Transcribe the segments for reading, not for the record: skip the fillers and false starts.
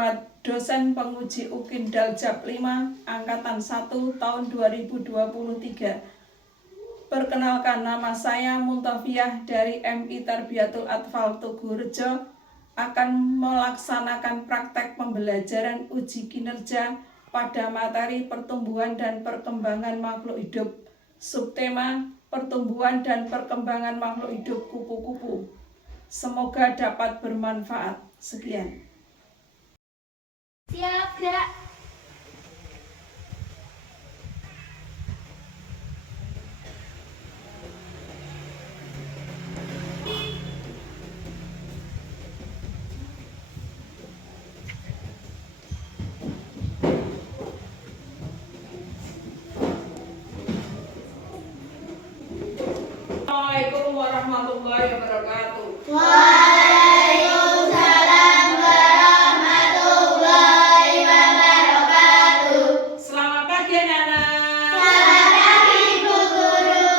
Muhammad, dosen penguji UKIN Daljab 5 Angkatan 1 tahun 2023. Perkenalkan, nama saya Muntafiah dari MI Tarbiyatul Atfal Tugurejo akan melaksanakan praktek pembelajaran uji kinerja pada materi pertumbuhan dan perkembangan makhluk hidup. Subtema pertumbuhan dan perkembangan makhluk hidup kupu-kupu. Semoga dapat bermanfaat. Sekian. Siap, gerak. Assalamualaikum warahmatullahi wabarakatuh. Waalaikumsalam warahmatullahi wabarakatuh. Selamat pagi anak-anak. Selamat pagi Bu Guru.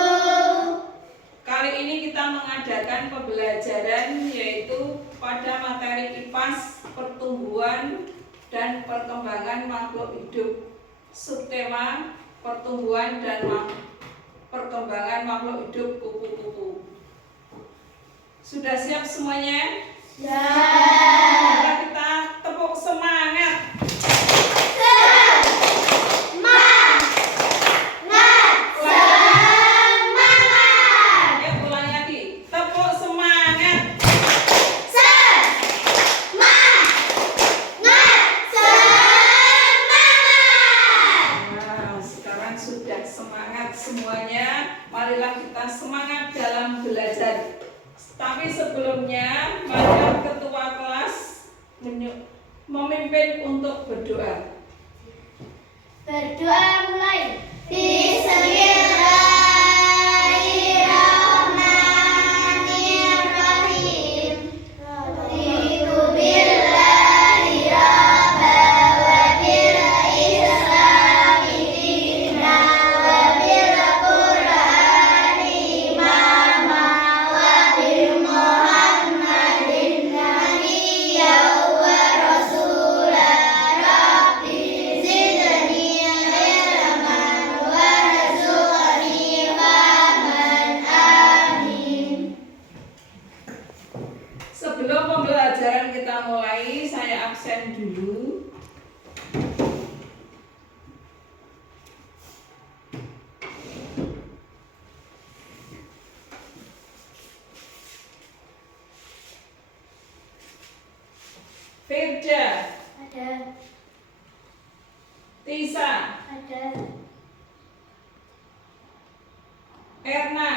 Kali ini kita mengadakan pembelajaran yaitu pada materi IPAS pertumbuhan dan perkembangan makhluk hidup. Subtema pertumbuhan dan perkembangan makhluk hidup kupu-kupu. Sudah siap semuanya? Mari kita tepuk semangat. Ya, ulang lagi. Tepuk semangat. Nah, sekarang sudah semangat semuanya. Marilah kita semangat dalam belajar. Tapi sebelumnya, marilah ketua kelas memimpin untuk berdoa. Berdoa mulai. Bismillahirrahmanirrahim. Raditu billahi rabban wa bil islami dinan wa bil qur'ani imama wa bi Muhammadin nabiyyan wa rasulan. Rabbi zidni ilman warzuqni fahman. Amin. Sebelum pembelajaran kita mulai, saya absen dulu. Firda, Ada. Tisa, Ada. Erna,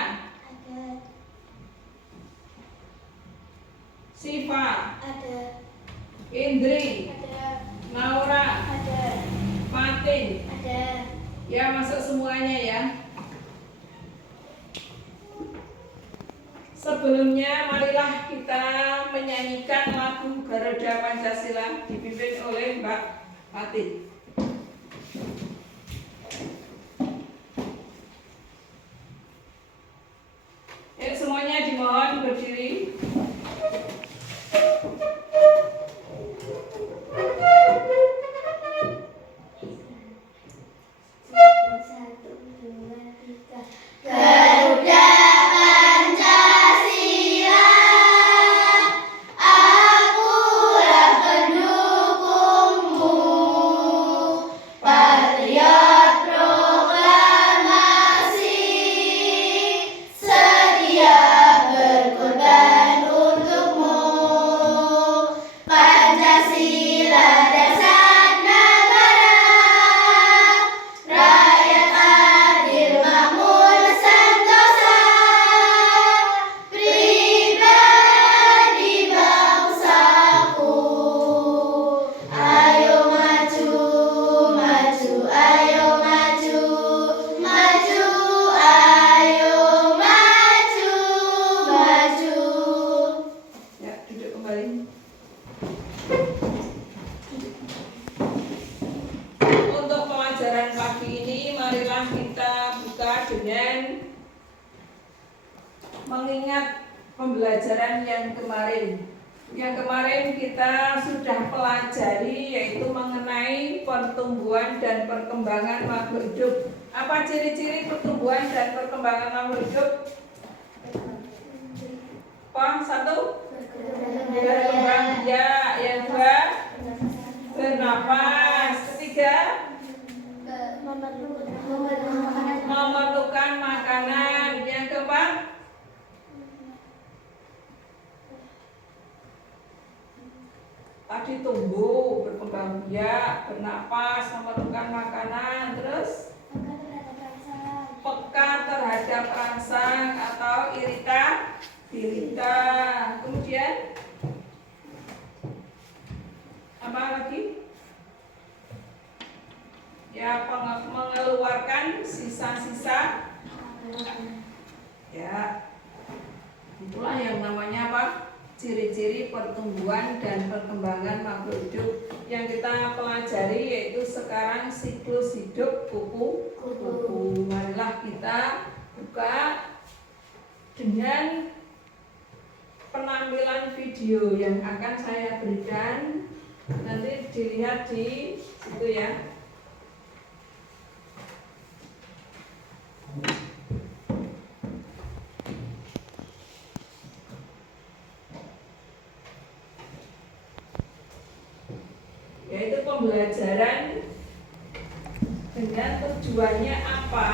Ada. Siva, Ada. Indri, Ada. Naura, Ada. Fatin. Ada. Ya, masuk semuanya ya. Sebelumnya, marilah kita menyanyikan lagu Garuda Pancasila dipimpin oleh Mbak Fatin. Ya, semuanya dimohon berdiri. Satu, dua, tiga. Garuda Pancasila, akulah pendukungmu. Patriot proklamasi, sedia berkorban untukmu. Pancasila dasar negara, rakyat adil makmur sentosa, pribadi bangsaku. Ayo maju, maju, ayo maju, maju, ayo maju, maju. Ya, duduk kembali. Untuk pelajaran pagi ini, marilah kita buka dengan mengingat pembelajaran yang kemarin. Yang kemarin kita sudah pelajari yaitu mengenai pertumbuhan dan perkembangan makhluk hidup. Apa ciri-ciri pertumbuhan dan perkembangan makhluk hidup? Apa? Satu? Berkembang biak. Yang dua? Bernapas. Ketiga? Memerlukan makanan. Yang keempat? Tadi tumbuh, berkembang biak, bernapas, memerlukan makanan, terus peka terhadap rangsang atau irita. Kemudian apa lagi? Ya, mengeluarkan sisa-sisa. Ya, itulah yang namanya apa? Ciri-ciri pertumbuhan dan perkembangan makhluk hidup yang kita pelajari, yaitu sekarang siklus hidup kupu-kupu. Marilah kita buka dengan penampilan video yang akan saya berikan. Nanti dilihat di situ ya. Yaitu pembelajaran dengan tujuannya apa?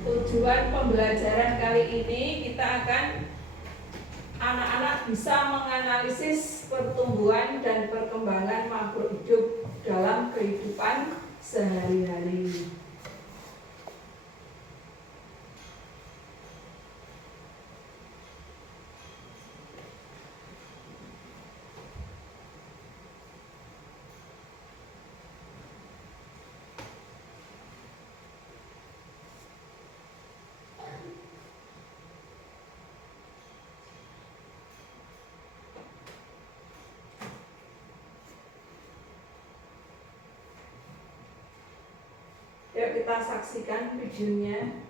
Tujuan pembelajaran kali ini kita akan anak-anak bisa menganalisis pertumbuhan dan perkembangan makhluk hidup dalam kehidupan sehari-hari. Yuk kita saksikan videonya.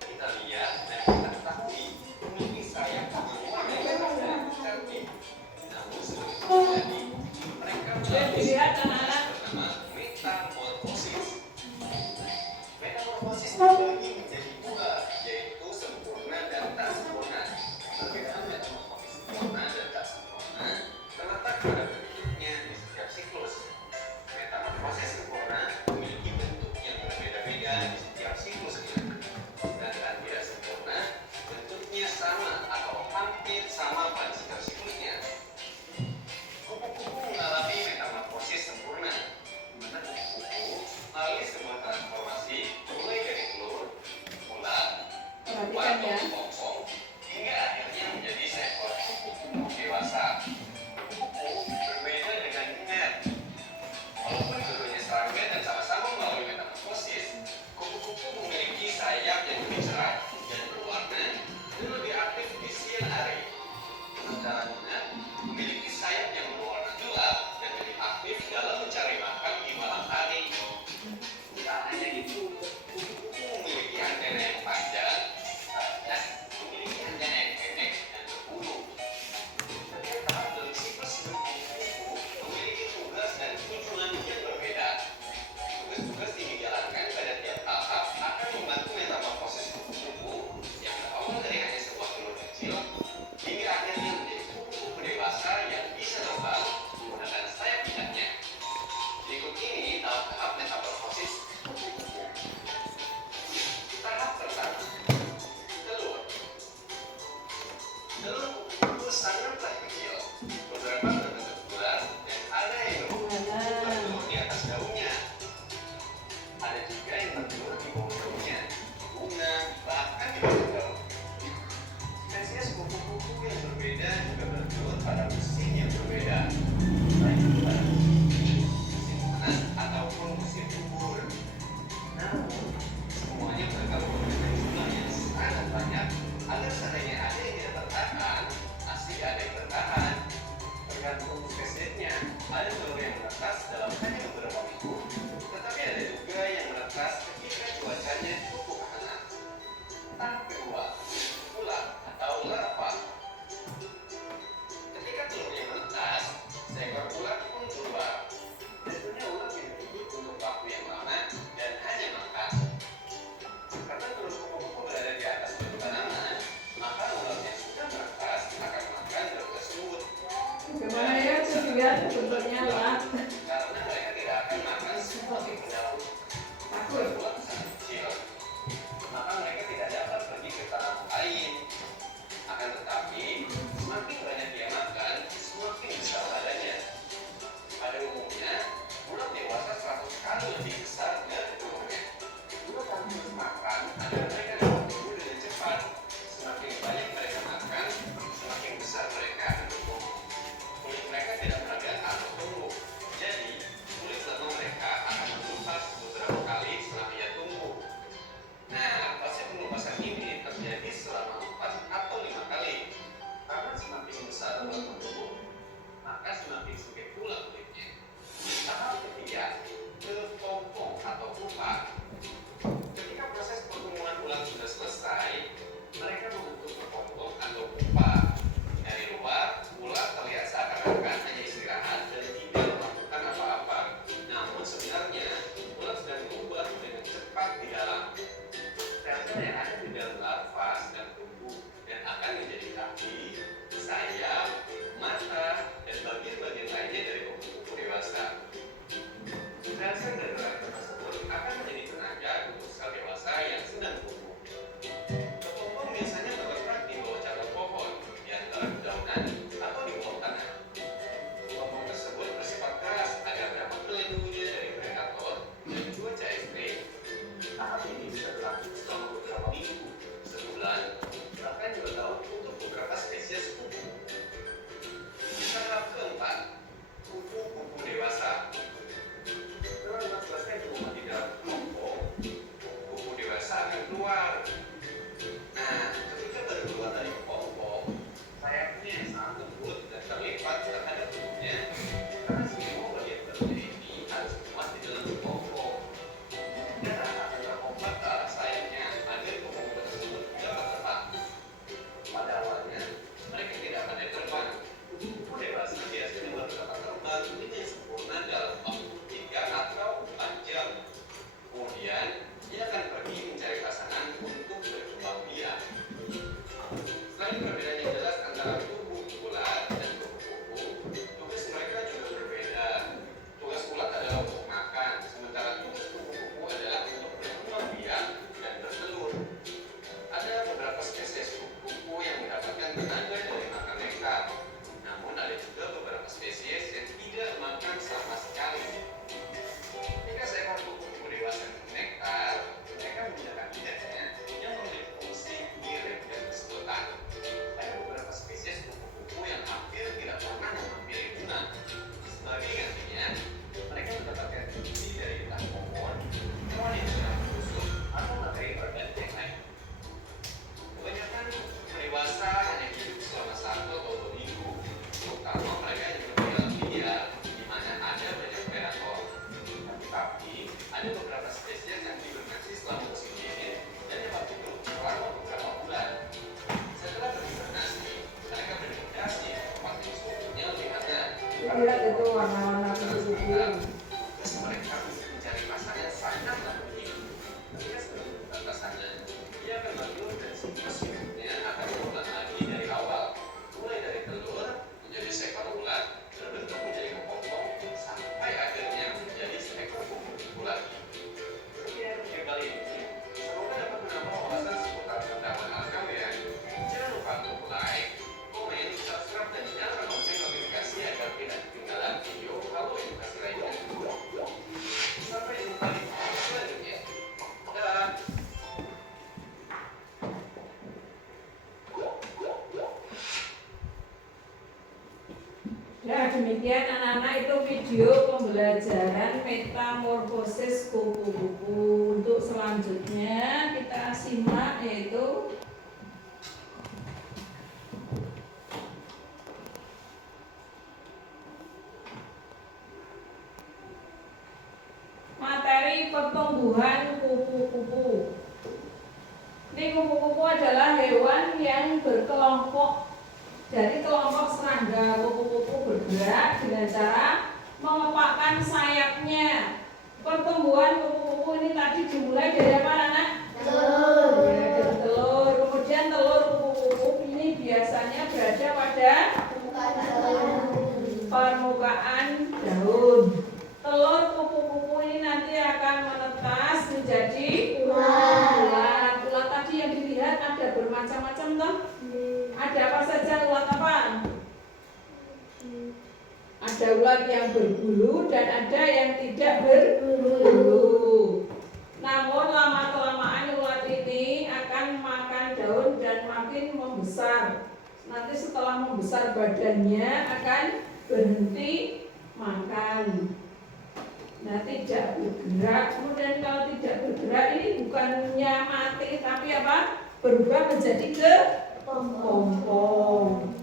Kita lihat dan kita ketahui memiliki sayap luar biasa cantik. Namun sebelum terjadi, mereka Dilihat anak-anak. bernama metamorfosis. Metamorfosis dibagi menjadi dua, yaitu sempurna dan tak sempurna. Perbedaan metamorfosis sempurna dan tak sempurna terletak pada bentuknya di setiap siklus. Metamorfosis sempurna memiliki bentuk yang berbeda-beda di setiap siklusnya. Sedangkan tidak sempurna, bentuknya sama atau hampir sama pada setiap siklusnya. Kupu-kupu mengalami metamorfosis sempurna, di mana kupu-kupu melalui sebuah transformasi mulai dari telur, ulat, Perhatikan ya. pompong, hingga akhirnya menjadi seekor kupu-kupu dewasa. Kupu-kupu berbeda dengan nyet. Walaupun keduanya serangga dan sama-sama melalui metamorfosis, kupu-kupu memiliki sayap yang lebih cerah dan berwarna dan lebih aktif di siang hari. Sementara nyet memiliki sayap yang berwarna gelap dan lebih aktif dalam mencari makan di malam hari. Tak hanya itu, kupu-kupu memiliki antena yang panjang, sayapnya dewasa ini terjadi selama 4 atau 5 kali. Karena semakin besar ulat bertumbuh, maka semakin sempit pula kulitnya. Tahap ketiga, kepompong atau pupa. Ketika proses pertumbuhan ulat sudah selesai, mereka membentuk kepompong atau pupa. Dari luar, ulat terlihat seakan-akan hanya istirahat dan tidak melakukan apa-apa. Namun sebenarnya, ulat sedang berubah dengan cepat di dalam. Sel-sel yang ada di dalam larva sedang tumbuh dan akan menjadi kaki, sayap, mata, dan bagian-bagian lainnya dari kupu-kupu dewasa. Sel-sel dari larva tersebut akan menjadi tenaga untuk sel dewasa yang sedang tumbuh. Kepompong biasanya terletak di bawah cabang pohon, di antara dedaunan atau di bawah tanah. Kepompong tersebut bersifat keras agar dapat melindunginya dari predator dan cuaca ekstrim. Tahap ini bisa berlangsung selama beberapa minggu, sebulan, bahkan 2 tahun untuk beberapa spesies kupu. Tahap keempat, kupu-kupu dewasa. Setelah ulat selesai berumah di dalam kepompong, kupu-kupu dewasa akan keluar. Nah, ketika baru keluar dari kepompong, sayapnya yang sangat lembut dan terlipat terhadap tubuhnya. Karena semua bagian barunya ini harus dimuat di dalam kepompong. Darah akan terompat ke arah sayapnya agar kupu-kupu tersebut dapat terbang. Pada awalnya, mereka tidak pandai terbang. Kupu-kupu dewasa biasanya baru dapat terbang dengan sempurna dalam waktu 3 atau 4 jam. Kemudian, dia akan pergi mencari pasangan untuk berkembang biak. Selain perbedaan yang jelas antara tubuh ulat dan kupu-kupu, tugas mereka juga berbeda. Tugas ulat adalah untuk makan, sementara tugas kupu-kupu adalah untuk berkembang biak dan bertelur. Ada beberapa spesies kupu-kupu yang mendapatkan tenaga dari makan nektar. Namun ada juga beberapa spesies yang tidak makan sama sekali. Jika seekor kupu-kupu dewasa minum nektar, mereka menggunakan lidahnya yang memiliki fungsi ngirit dan bersedotan. Ada beberapa spesies kupu-kupu yang hampir tidak pernah mengambil bunga. Sebagai gantinya, mereka mendapatkan nutrisi dari lidah pohon, hewan yang sedang busuk, atau materi organik yang lain. Kebanyakan kupu-kupu dewasa hanya hidup selama 1 atau 2 minggu, terutama mereka yang hidup di dalam liar, di mana ada banyak predator. Tapi ada beberapa spesies yang dihibernasi selama musim dingin dan dapat hidup selama beberapa bulan. Setelah berhibernasi, mereka bermigrasi ke tempat yang suhunya lebih hangat. Lihat itu warna-warna kupu-kupu. Terus mereka bisa mencari pasangan sangatlah penting. Ketika sudah menemukan pasangan, dia akan bertelur dan siklus hidupnya akan berulang lagi dari awal. Mulai dari telur menjadi seekor ulat, berbentuk menjadi kepompong, sampai akhirnya menjadi seekor kupu-kupu lagi. Sekian video kali ini, semoga dapat menambah wawasan seputar tanaman alam ya. Jangan lupa untuk like, komen, subscribe, dan nyalakan lonceng notifikasi agar tidak ketinggalan video atau edukasi lainnya. Sampai jumpa di video selanjutnya. Dadah. Ya, demikian anak-anak itu video pembelajaran metamorfosis kupu-kupu. Untuk selanjutnya kita simak yaitu materi pertumbuhan kupu-kupu. Ini kupu-kupu adalah hewan yang berkelompok. Jadi kelompok serangga kupu-kupu bergerak dengan cara mengepakkan sayapnya. Pertumbuhan kupu-kupu ini tadi dimulai dari apa, anak? Telur. Ya, dari telur. Kemudian telur kupu-kupu ini biasanya berada pada permukaan daun. Telur kupu-kupu ini nanti akan menetas menjadi ulat. Ulat tadi yang dilihat ada bermacam-macam toh? Ada apa saja ulat apa? Ada ulat yang berbulu dan ada yang tidak berbulu. Namun lama-kelamaan ulat ini akan makan daun dan makin membesar. Nanti setelah membesar badannya akan berhenti makan. Nah, tidak bergerak. Kemudian kalau tidak bergerak ini bukannya mati tapi apa? berubah menjadi kepompong.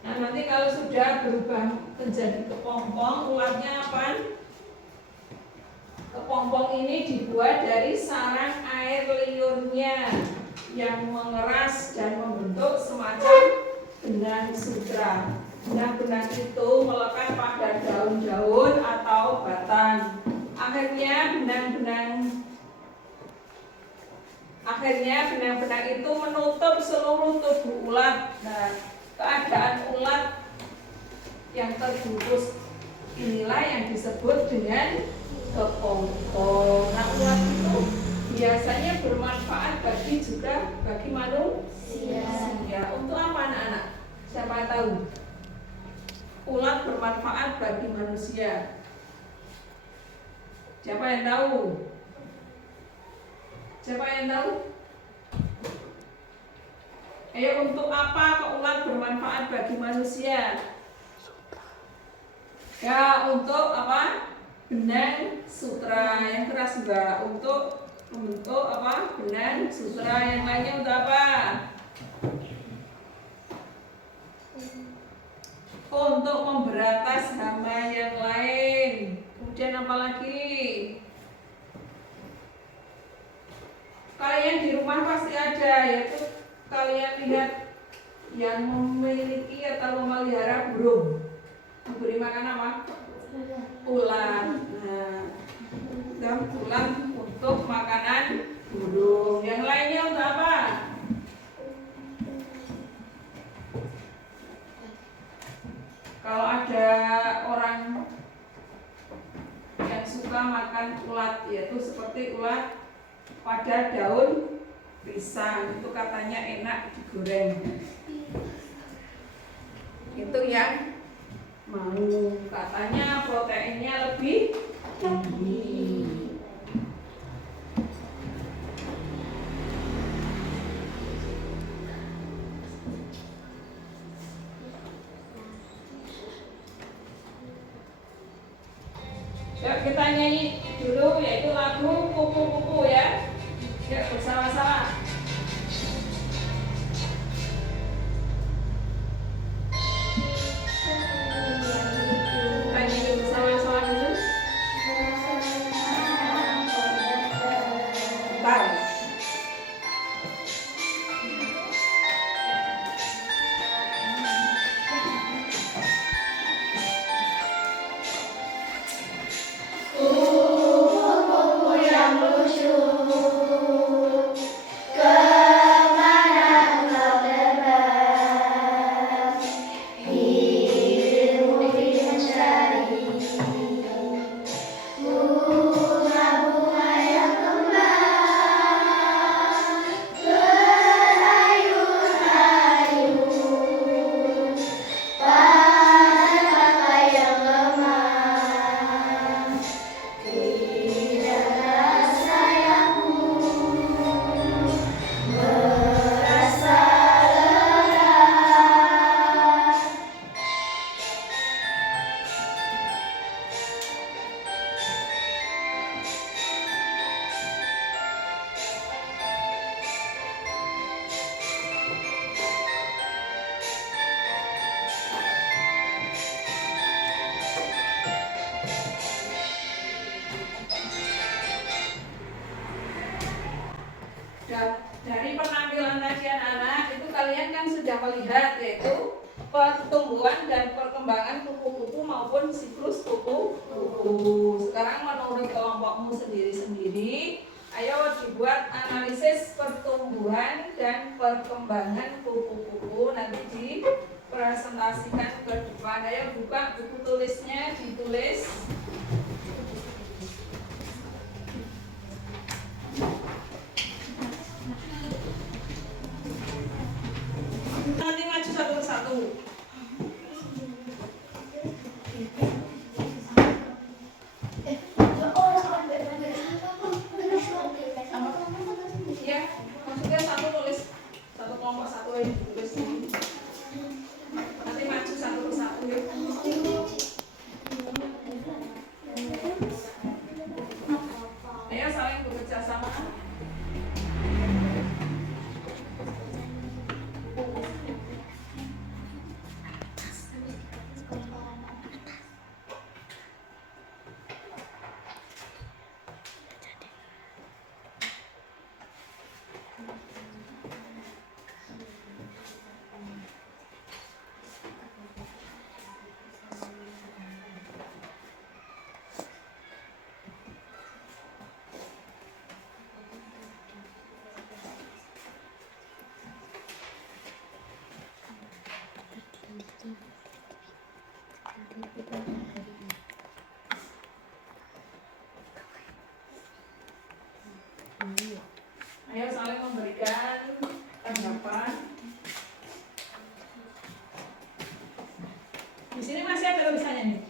Nah, nanti kalau sudah berubah menjadi kepompong, ulatnya apa? Kepompong ini dibuat dari sarang air liurnya yang mengeras dan membentuk semacam benang sutra. Benang-benang itu melekat pada daun-daun atau batang. Akhirnya benang-benang itu menutup seluruh tubuh ulat. Nah, keadaan ulat yang terbungkus inilah yang disebut dengan kepompong. Nah, ulat itu biasanya bermanfaat bagi manusia. Untuk apa anak-anak? Siapa tahu? Ulat bermanfaat bagi manusia. Siapa yang tahu? Siapa yang tahu? Ayo, untuk apa ulat bermanfaat bagi manusia? Ya, untuk apa? Benang sutra. Yang keras juga untuk membentuk apa? Benang sutra. Yang lainnya untuk apa? Untuk memberantas hama yang lain. Kemudian apa lagi? Kalian di rumah pasti ada, yaitu kalian lihat yang memiliki atau memelihara burung. Diberi makan apa? Ulat. Nah, dan ulat untuk makanan burung. Yang lainnya untuk apa? Kalau ada orang yang suka makan ulat, yaitu seperti ulat pada daun pisang, itu katanya enak digoreng. Itu yang mau, katanya proteinnya lebih tinggi. Yuk kita nyanyi dulu, yaitu lagu Kupu-Kupu ya. Yuk bersama-sama. Kita nyanyi bersama-sama dulu. Bentar. Kupu-kupu yang lucu, kemana engkau terbang? Dirimu mencari bunga-bunga yang kembang, berayun-ayun pada kakak yang lemah. Tidaklah sayangku merasa lelah. Dari penampilan tadi anak-anak itu kalian kan sudah melihat, yaitu pertumbuhan dan perkembangan kupu-kupu maupun siklus kupu-kupu. Sekarang menurut kelompokmu sendiri-sendiri, ayo dibuat analisis pertumbuhan dan perkembangan kupu-kupu, nanti dipresentasikan ke depan. Ayo buka buku tulisnya, ditulis. Nanti maju satu persatu. Ya, maksudnya satu tulis, satu kelompok satu ini tulis. Nanti maju satu persatu ya. berikan tanggapan. Di sini masih ada tulisannya nih.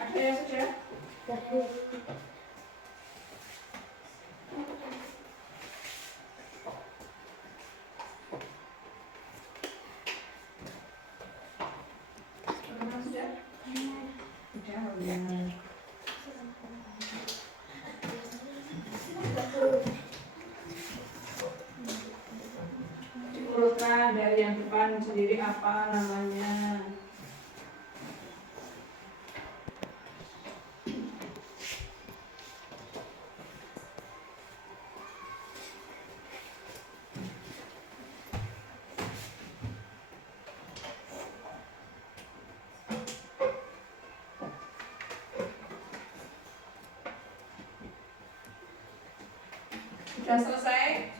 Ada yang sudah? Teman-teman sudah? Sudah, udah. Diurutkan dari yang depan sendiri apa namanya. Sudah selesai?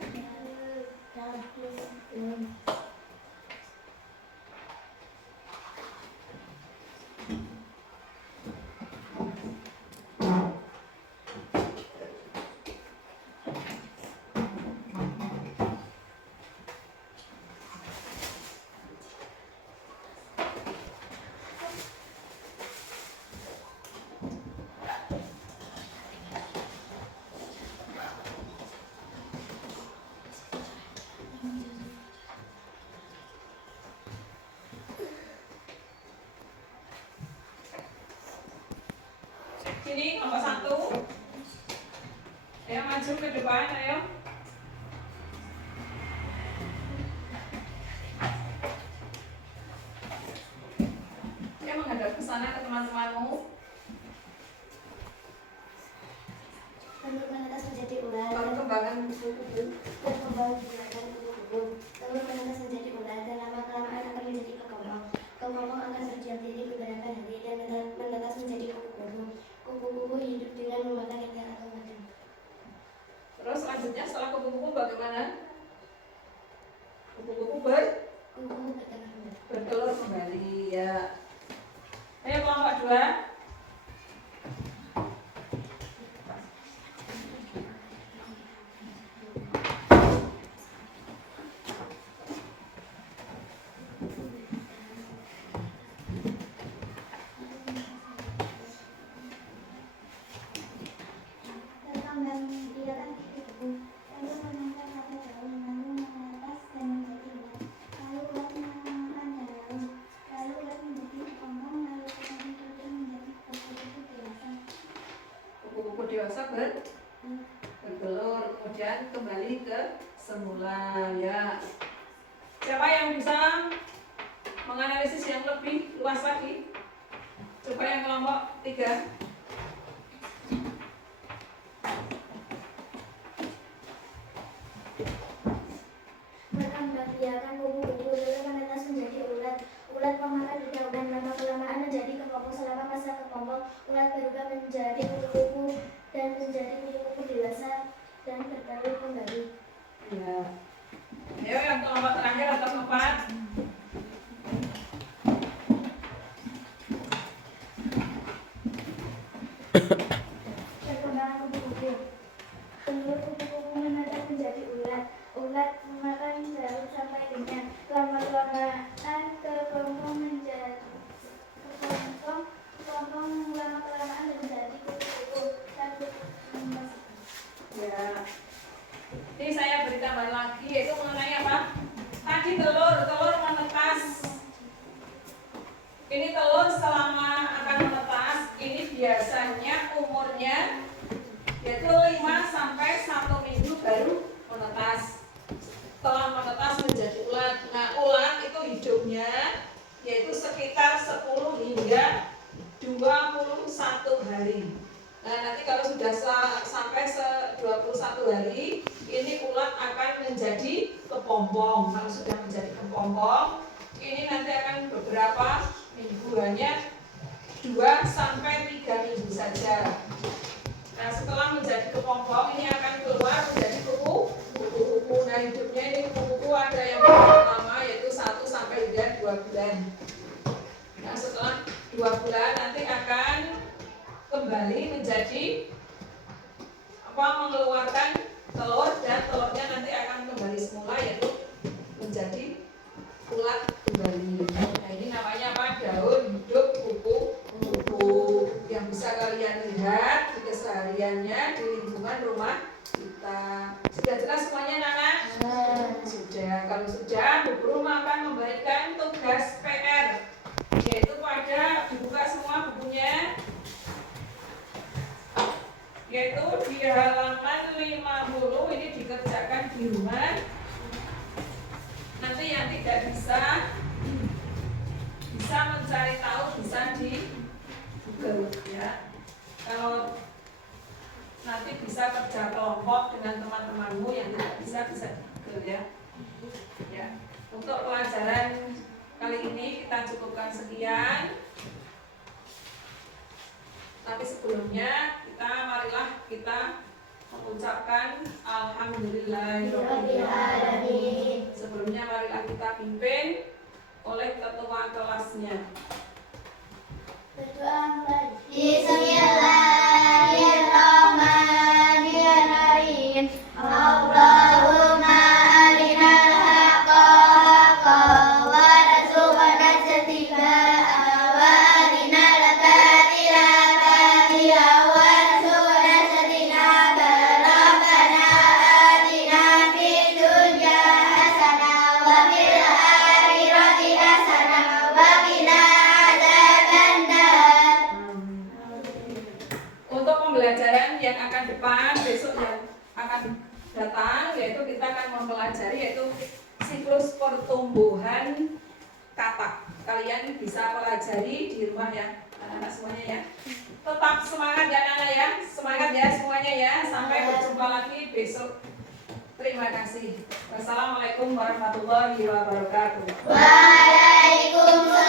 Sini kelompok 1. Ayo maju ke depan, ayo. Ayo menghadap ke sana ke teman-temanmu. Telur menetas menjadi ular. Perkembangan kupu-kupu. Perkembangan kupu-kupu. Telur menetas menjadi ular dan lama-kelamaan akan menjadi kepompong. Kepompong akan berdiam diri beberapa hari dan menetas menjadi kupu-kupu. Kupu-kupu hidup dengan memakan ikan atau madu. Terus selanjutnya setelah kupu-kupu bagaimana? Kupu-kupu bertelur kembali ya. Ayo kelompok 2. Kupu-kupu dewasa bertelur kemudian kembali ke semula ya. Siapa yang bisa menganalisis yang lebih luas lagi? Coba yang kelompok 3. Berkembangbiakan kupu-kupu telur menetas menjadi ulat. Ulat pemakan dedaunan lama-kelamaan menjadi kepompong. Selama masa kepompong, ulat berubah menjadi kupu-kupu dan menjadi kupu-kupu dewasa dan bertelur kembali. Ya. Ayo yang kelompok terakhir atau keempat. hidupnya yaitu sekitar 10 hingga 21 hari. Nah, nanti kalau sudah sampai 21 hari, ini ulat akan menjadi kepompong. Kalau sudah menjadi kepompong, ini nanti akan beberapa minggu, hanya 2 sampai 3 minggu saja. Nah, setelah menjadi kepompong, ini akan keluar menjadi kuku-kuku. Nah, hidupnya ini kuku-kuku ada yang paling lama yaitu 1 sampai 2 bulan. Nah, setelah 2 bulan nanti akan kembali menjadi mengeluarkan telur, dan telurnya nanti akan kembali semula yaitu menjadi ulat kembali. Nah, ini namanya apa? Daun hidup kupu-kupu yang bisa kalian lihat di kesehariannya di lingkungan rumah kita. Sudah jelas semuanya, Nana? Sudah. Kalau sudah, Bu Guru akan memberikan tugas PR, yaitu pada dibuka semua bukunya, yaitu di halaman 50. Ini dikerjakan di rumah. Nanti yang tidak bisa mencari tahu bisa di Google ya. Kalau nanti bisa kerja kelompok dengan teman-temanmu yang tidak bisa di Google ya. Ya. Untuk pelajaran kali ini kita cukupkan sekian. Tapi sebelumnya marilah kita mengucapkan alhamdulillahirobbilalamin. Sebelumnya marilah kita pimpin oleh ketua kelasnya. Berdoa mulai. Bismillahirrahmanirrahim. Allahumma arinal haqqa haqqan warzuqna ittiba'ahu wa arinal batila batilan warzuqna ijtinaba. Rabbana atina fid dunya hasanah wa fil akhirati hasanah wa qina adzabannar. Untuk pembelajaran yang akan depan besok yang akan datang, yaitu kita akan mempelajari yaitu siklus pertumbuhan kata. Kalian bisa pelajari di rumah ya, anak-anak semuanya ya. Tetap semangat ya anak-anak ya, semangat ya semuanya ya. Sampai berjumpa lagi besok. Terima kasih. Wassalamualaikum warahmatullahi wabarakatuh. Waalaikumsalam.